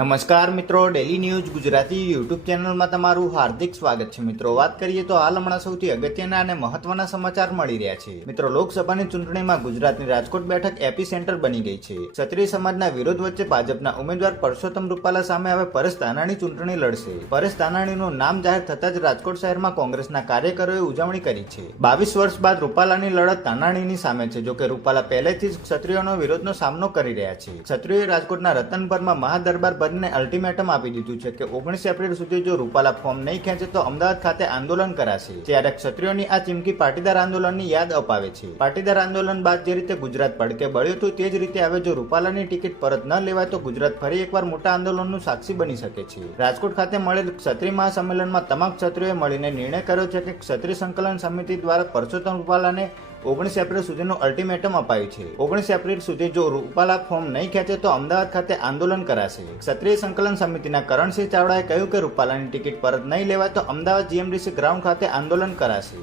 નમસ્કાર મિત્રો, daily news Gujarati YouTube ચેનલમાં તમારું હાર્દિક સ્વાગત છે. મિત્રો, વાત કરીએ તો હાલ હમણાં સૌથી અગત્યના અને મહત્વના સમાચાર મળી રહ્યા છે. મિત્રો, લોકસભાની ચૂંટણીમાં ગુજરાતની રાજકોટ બેઠક એપી સેન્ટર બની ગઈ છે. ક્ષત્રિય સમાજના વિરોધ વચ્ચે ભાજપના ઉમેદવાર પરસોત્તમ રૂપાલા સામે હવે પરેશ ધાનાણી ચૂંટણી લડશે. પરેશ ધાનાણીનું નામ જાહેર થતાં જ રાજકોટ શહેરમાં કોંગ્રેસના કાર્યકરોએ ઉજવણી કરી છે. 22 વર્ષ બાદ રૂપાલાની લડત ધાનાણીની સામે છે. જોકે રૂપાલા પહેલેથી જ ક્ષત્રિયોનો વિરોધનો સામનો કરી રહ્યા છે. ક્ષત્રિયોએ રાજકોટના રતનપરમાં મહાદરબાર ભરીને અલ્ટિમેટમ આપી દીધું છે કે 19 એપ્રિલ સુધી જો રૂપાલા ફોર્મ નહીં ખેંચે તો અમદાવાદ ખાતે આંદોલન કરાશે. ત્યારે ક્ષત્રિયોની આ ચીમકી પાટીદાર આંદોલનની યાદ અપાવે છે. પાટીદાર આંદોલન બાદ જે રીતે ગુજરાત પડકે બળ્યું હતું તે જ રીતે હવે જો રૂપાલાની ટિકિટ પરત ન લેવાય તો ગુજરાત ફરી એકવાર મોટા આંદોલનનું સાક્ષી બની શકે છે. રાજકોટ ખાતે મળેલ ક્ષત્રિય મહાસંમેલનમાં તમામ ક્ષત્રિયોએ મળીને નિર્ણય કર્યો છે કે ક્ષત્રિય સંકલન સમિતિ દ્વારા પરસોત્તમ રૂપાલાને 19 એપ્રિલ સુધીનું અલ્ટિમેટમ અપાયું છે. 19 એપ્રિલ સુધી જો રૂપાલા ફોર્મ નહીં ખેંચે તો અમદાવાદ ખાતે આંદોલન કરાશે. ક્ષત્રિય સંકલન સમિતિના કરણસિંહ ચાવડાએ કહ્યું કે રૂપાલાની ટિકિટ પરત નહીં લેવાય તો અમદાવાદ જીએમડીસી ગ્રાઉન્ડ ખાતે આંદોલન કરાશે.